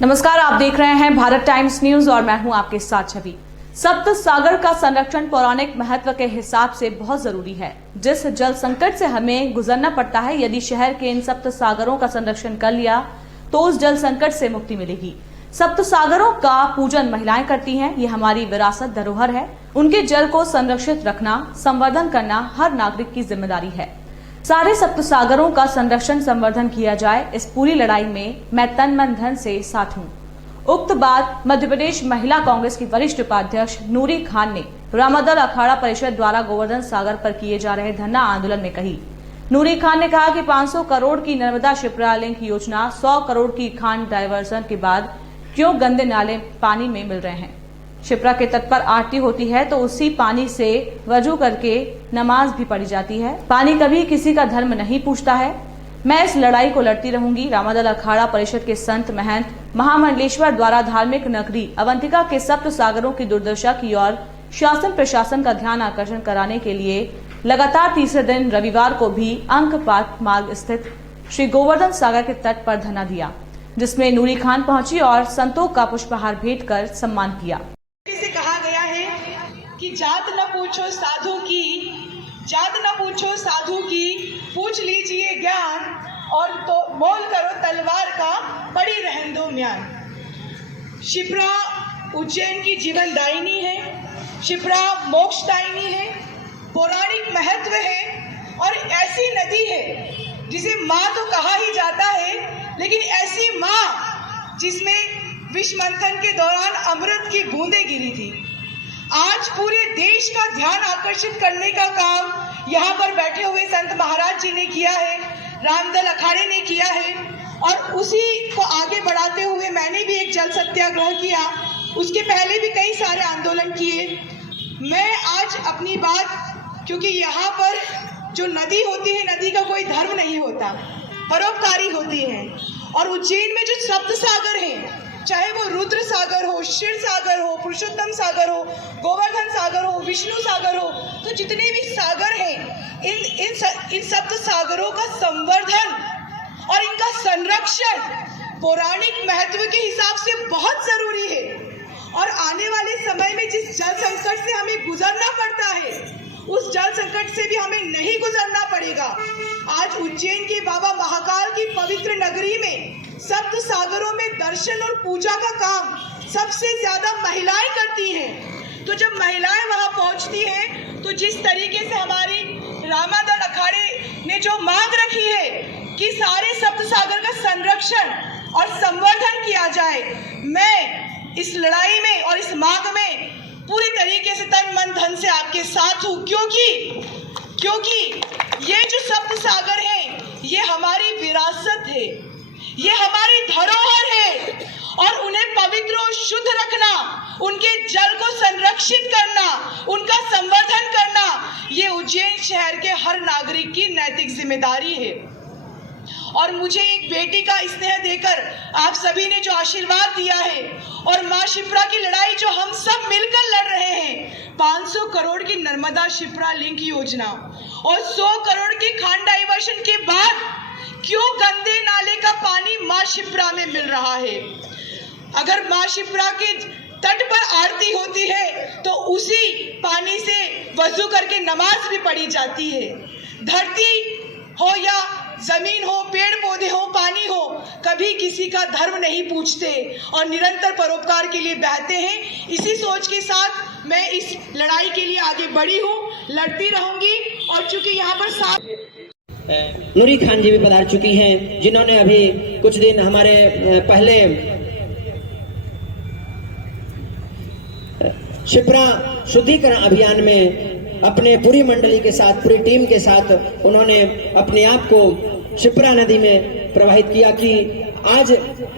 नमस्कार, आप देख रहे हैं भारत टाइम्स न्यूज और मैं हूं आपके साथ छवि। सप्त सागर का संरक्षण पौराणिक महत्व के हिसाब से बहुत जरूरी है। जिस जल संकट से हमें गुजरना पड़ता है, यदि शहर के इन सप्त सागरों का संरक्षण कर लिया तो उस जल संकट से मुक्ति मिलेगी। सप्त सागरों का पूजन महिलाएं करती हैं। ये हमारी विरासत धरोहर है। उनके जल को संरक्षित रखना, संवर्धन करना हर नागरिक की जिम्मेदारी है। सारे सप्त सागरों का संरक्षण संवर्धन किया जाए, इस पूरी लड़ाई में मैं तन मन धन से साथ हूँ। उक्त बात मध्य प्रदेश महिला कांग्रेस की वरिष्ठ उपाध्यक्ष नूरी खान ने रामादल अखाड़ा परिषद द्वारा गोवर्धन सागर पर किए जा रहे धरना आंदोलन में कही। नूरी खान ने कहा कि 500 करोड़ की नर्मदा शिप्रा लिंक योजना, 100 करोड़ की खान डायवर्सन के बाद क्यों गंदे नाले पानी में मिल रहे हैं। शिप्रा के तट पर आरती होती है तो उसी पानी से वजू करके नमाज भी पढ़ी जाती है। पानी कभी किसी का धर्म नहीं पूछता है। मैं इस लड़ाई को लड़ती रहूंगी। रामादल अखाड़ा परिषद के संत महंत महामंडलेश्वर द्वारा धार्मिक नगरी अवंतिका के सप्त सागरों की दुर्दशा की ओर शासन प्रशासन का ध्यान आकर्षण कराने के लिए लगातार तीसरे दिन रविवार को भी अंकपात मार्ग स्थित श्री गोवर्धन सागर के तट पर धरना दिया, जिसमें नूरी खान पहुंची और संतों का पुष्पहार भेंट कर सम्मान किया। कहा गया है कि जात न पूछो साधु की, जात न पूछो साधु की, पूछ लीजिए ज्ञान और तो मोल करो तलवार का, पड़ी रहन दो म्यान। शिप्रा उज्जैन की जीवनदायिनी है, शिप्रा मोक्षदायिनी है, पौराणिक महत्व है और ऐसी नदी है जिसे माँ तो कहा ही जाता है, लेकिन ऐसी माँ जिसमें विष मंथन के दौरान अमृत की बूंदें गिरी थी। आज पूरे देश का ध्यान आकर्षित करने का काम यहाँ पर बैठे हुए संत महाराज जी ने किया है, रामदल अखाड़े ने किया है और उसी को आगे बढ़ाते हुए मैंने भी एक जल सत्याग्रह किया। उसके पहले भी कई सारे आंदोलन किए। मैं आज अपनी बात, क्योंकि यहाँ पर जो नदी होती है, नदी का कोई धर्म नहीं होता, परोपकारी होती है। और उज्जैन में जो सप्त सागर हैं, चाहे वो रुद्र सागर हो, क्षीर सागर हो, पुरुषोत्तम सागर हो, गोवर्धन सागर हो, विष्णु सागर हो, तो जितने भी सागर हैं, इन सप्त सागरों का संवर्धन और इनका संरक्षण पौराणिक महत्व के हिसाब से बहुत जरूरी है। और आने वाले समय में जिस जल संकट से हमें गुजरना पड़ता है, उस जल संकट से भी हमें नहीं गुजरना पड़ेगा। आज उज्जैन के बाबा महाकाल की पवित्र नगरी में सप्त सागरों में दर्शन और पूजा का काम सबसे ज्यादा महिलाएं करती हैं। तो जब महिलाएं वहां पहुंचती हैं, तो जिस तरीके से हमारी रामादल अखाड़े ने जो मांग रखी है कि सारे सप्त सागर का संरक्षण और संवर्धन किया जाए, मैं इस लड़ाई में और इस मांग में पूरी तरीके से तन मन धन से आपके साथ हूँ, क्योंकि ये जो सप्त सागर हैं, ये हमारी विरासत है, ये हमारी धरोहर है और उन्हें पवित्र और शुद्ध रखना, उनके जल को संरक्षित करना, उनका संवर्धन करना, ये उज्जैन शहर के हर नागरिक की नैतिक जिम्मेदारी है। और मुझे एक बेटी का स्नेह देकर आप सभी ने जो आशीर्वाद दिया है और माँ शिप्रा की लड़ाई जो हम सब मिलकर लड़ रहे हैं, 500 करोड़ की नर्मदा शिप्रा लिंक योजना और 100 करोड़ की खान डाइवर्शन के बाद क्यों गंदे नाले का पानी माँ शिप्रा में मिल रहा है। अगर माँ शिप्रा के तट पर आरती होती है तो उसी पानी से वजू करके नमाज भी पढ़ी जाती है। धरती हो या जमीन हो, पेड़ पौधे हो, पानी हो, कभी किसी का धर्म नहीं पूछते और निरंतर परोपकार के लिए बहते हैं। इसी सोच के साथ मैं इस लड़ाई के लिए आगे बढ़ी हूँ, लड़ती रहूंगी। और चूंकि यहाँ पर साथ नूरी खान जी भी पधार चुकी हैं, जिन्होंने अभी कुछ दिन हमारे पहले शिप्रा शुद्धिकरण अभियान में अपने पूरी मंडली के साथ, पूरी टीम के साथ उन्होंने अपने आप को शिप्रा नदी में प्रवाहित किया कि आज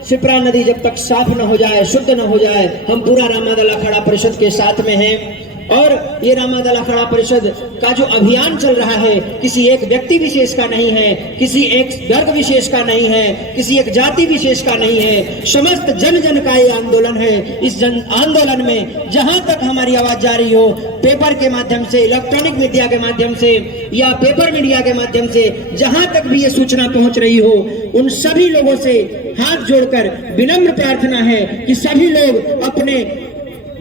शिप्रा नदी जब तक साफ न हो जाए, शुद्ध न हो जाए, हम पूरा रामादल अखाड़ा परिषद के साथ में हैं। और ये रामादल अखाड़ा परिषद का जो अभियान चल रहा है किसी एक व्यक्ति विशेष का नहीं है, किसी एक वर्ग विशेष का नहीं है, किसी एक जाति विशेष का नहीं है, समस्त जन जन का ये आंदोलन है। इस जन आंदोलन में जहां तक हमारी आवाज जा रही हो, पेपर के माध्यम से, इलेक्ट्रॉनिक मीडिया के माध्यम से या पेपर मीडिया के माध्यम से जहां तक भी ये सूचना पहुंच रही हो, उन सभी लोगों से हाथ जोड़कर विनम्र प्रार्थना है कि सभी लोग अपने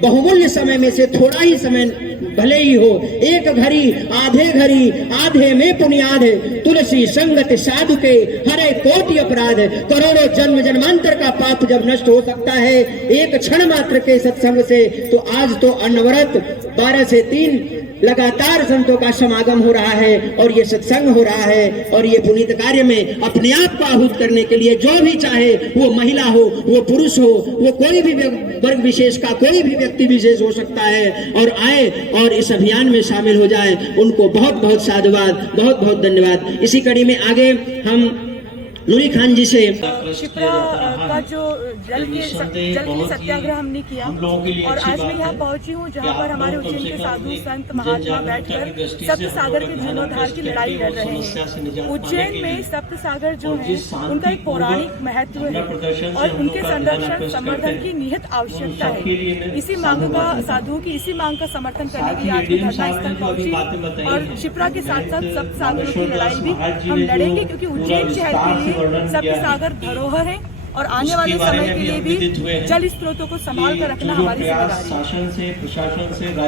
बहुमूल्य समय में से थोड़ा ही समय भले ही हो, एक घड़ी आधे में पुण्याद, तुलसी संगत साधु के हरे कोटि अपराध, करोड़ों जन्म जन्मांतर का पाप जब नष्ट हो सकता है एक क्षण मात्र के सत्संग से, तो आज तो अनवरत 12 से 3 लगातार संतों का समागम हो रहा है और ये सत्संग हो रहा है। और ये पुनीत कार्य में अपने आप को आहूत करने के लिए जो भी चाहे, वो महिला हो, वो पुरुष हो, वो कोई भी वर्ग विशेष का कोई भी व्यक्ति विशेष हो सकता है, और आए और इस अभियान में शामिल हो जाए। उनको बहुत बहुत साधुवाद, बहुत बहुत धन्यवाद। इसी कड़ी में आगे हम नूरी खान जी से शिप्रा का जो जल के सत्याग्रह हमने किया, और आज मैं यहाँ पहुंची हूँ जहाँ पर हमारे उज्जैन के साधु संत महात्मा बैठकर सप्त सागर के जीर्णोद्धार की लड़ाई लड़ रहे हैं। उज्जैन में सप्त सागर जो है उनका एक पौराणिक महत्व है और उनके संरक्षण संवर्धन की निहित आवश्यकता है। इसी मांग का साधुओं की इसी मांग का समर्थन करने के लिए आज भी धरना स्थल पहुंची, और शिप्रा के साथ साथ सप्त सागरों की लड़ाई भी हम लड़ेंगे, क्योंकि उज्जैन शहर के लिए सप्त सागर धरोहर है और आने वाले समय के लिए भी जल स्रोतों को संभाल कर रखना हमारी जिम्मेदारी है।